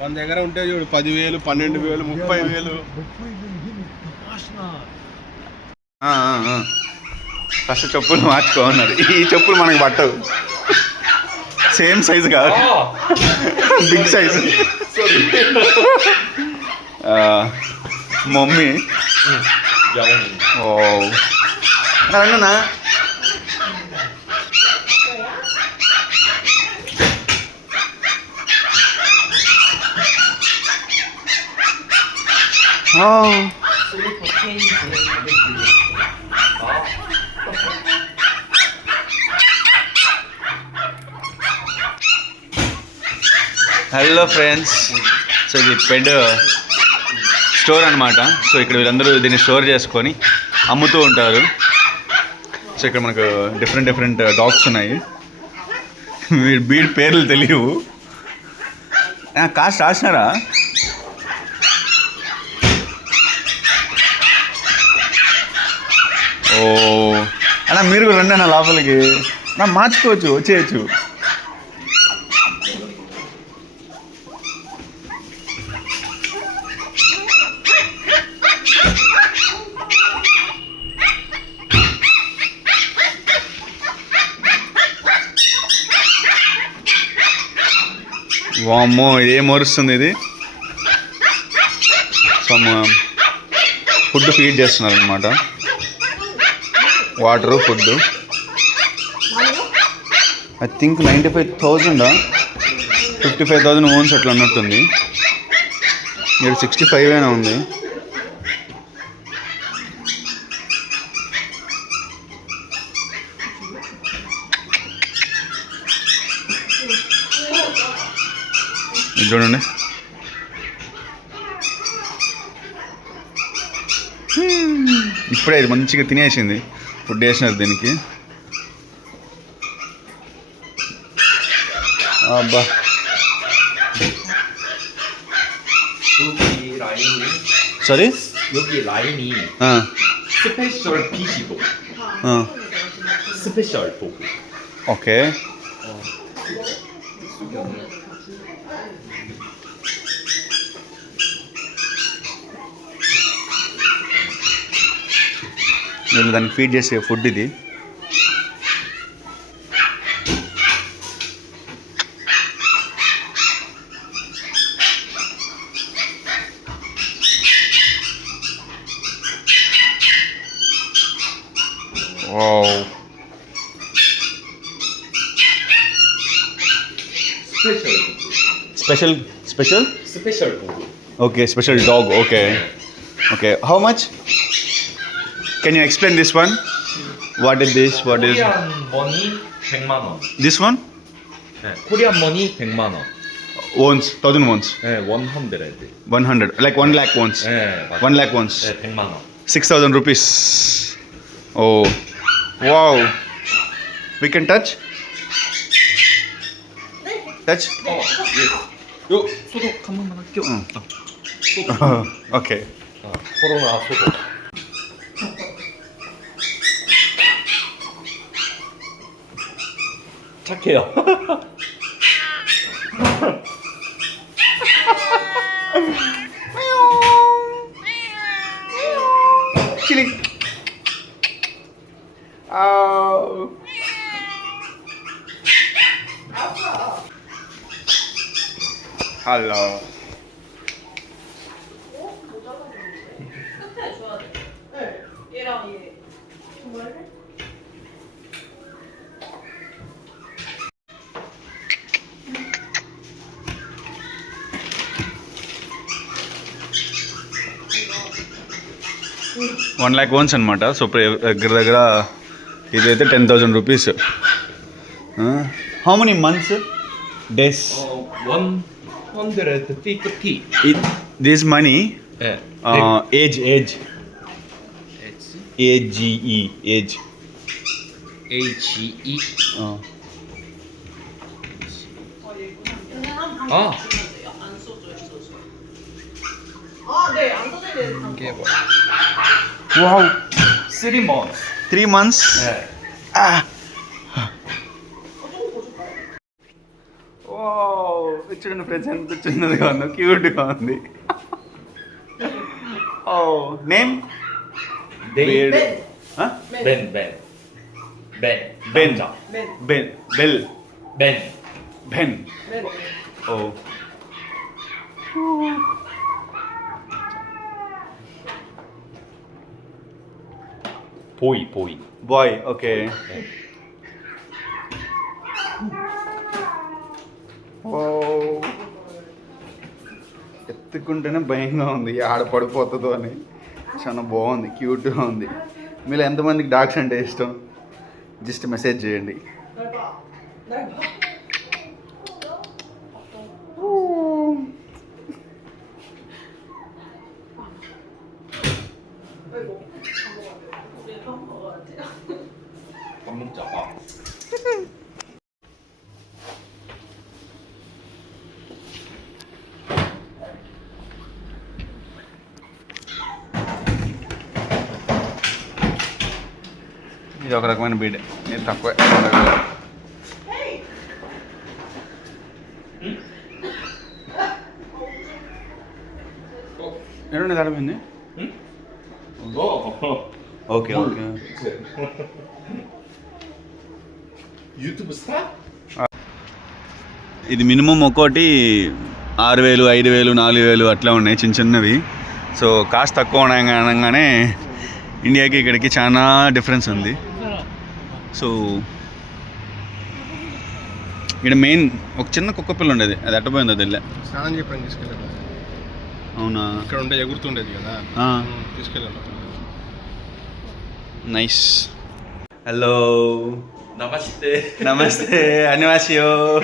మన దగ్గర ఉంటే చూడు 10,000 12,000 30,000 ఫస్ట్ చెప్పులు మార్చుకోన్నారు. ఈ చెప్పులు మనకి పట్టవు, సేమ్ సైజు కాదు, బిగ్ సైజు. మమ్మీ ఓ అన్నా హలో ఫ్రెండ్స్, సో ఇది పెడ్ స్టోర్ అనమాట. సో ఇక్కడ వీళ్ళందరూ దీన్ని స్టోర్ చేసుకొని అమ్ముతూ ఉంటారు. సో ఇక్కడ మనకు డిఫరెంట్ డాగ్స్ ఉన్నాయి. వీడి పేర్లు తెలియవు. కాస్ట్ రాసినారా? ఓ అన్నా మీరు కూడా రండి అన్న లోపలికి. నా మార్చుకోవచ్చు, వచ్చేయచ్చు. వామ్మో ఏం మరుస్తుంది ఇది. సమ్ ఫుడ్ ఫీడ్ చేస్తున్నారు అనమాట. Water, food. ఐ థింక్ 95,000 55,000 ఓన్స్ అట్లా ఉన్నట్టుంది. ఇక్కడ 65 అయినా ఉంది. చూడండి, ఇప్పుడే ఇది మంచిగా తినేసింది. ఫుడ్ వేసినారు దీనికి. అబ్బా సారీ 여기 라인이 스페셜 핏이고 스페셜 도구. ఓకే. వీళ్ళు దానికి ఫీడ్ చేసే ఫుడ్ ఇది. 스페셜 도구. Okay, special dog. Okay. How much? Can you explain this one? What is this? What is 코리안 머니 100만 원. this one? 네, 코리안 머니 100만 원. Wons, 1,000 wons. 네, 100. 100, like 1 lakh wons. 네, 맞아요. 1 lakh wons. 네, 100만 원. 6,000 rupees. Oh, wow. We can touch? Touch? 요 소독 한 번만 할게요. 소독. Okay. 코로나 소독. 착해요. Chilling. Oh. Hello. One lakh once అనమాట. So దగ్గర దగ్గర ఇదైతే 10,000 rupees. How many months days? 150. This money 네. Age age AGE age HE. 아. 네, 안 써져야 이게 뭐? Wow 3 months. 3 months. 네. Wow, చూడండి friends ఎంత చిన్నదిగా ఉందో, క్యూట్గా ఉంది. Oh name Dave. Ben. Ben. Ben Ben. Ben bell Ben. Ben. Ben. Oh Boy. Boy. Okay. Oh ఎత్తుకుంటేనే భయంగా ఉంది, ఆడ పడిపోతుందో అని. చాలా బాగుంది, క్యూట్గా ఉంది. మీరు ఎంతమందికి డాగ్స్ అంటే ఇష్టం జస్ట్ మెసేజ్ చేయండి. 날 봐. 날 봐. 아이고. 우리 밥 먹어야 돼요. 밥 먹자. ఇది ఒక రకమైన బీడ్, ఇది తక్కువే. ఎక్కడ సరిపోయింది. 너. Okay okay. 유튜브 스타? ఇది మినిమం ఒక్కోటి 6,000, 5,000, 4,000 అట్లా ఉన్నాయి చిన్న చిన్నవి. సో కాస్ట్ తక్కువ అనగానే ఇండియాకి ఇక్కడికి చాలా డిఫరెన్స్ ఉంది. సో ఇక్కడ మెయిన్ ఒక చిన్న కుక్క పిల్ల ఉండేది, అది అట్టపోయింది, అది వెళ్ళా. స్నానం చెప్పని తీసుకెళ్ళాను. అవునా? ఇక్కడ ఉండే ఎగురుతుండేది కదా, ఆ. తీసుకెళ్ళాను. నైస్. హలో 나마시대. నమస్తే, అనివాసియో.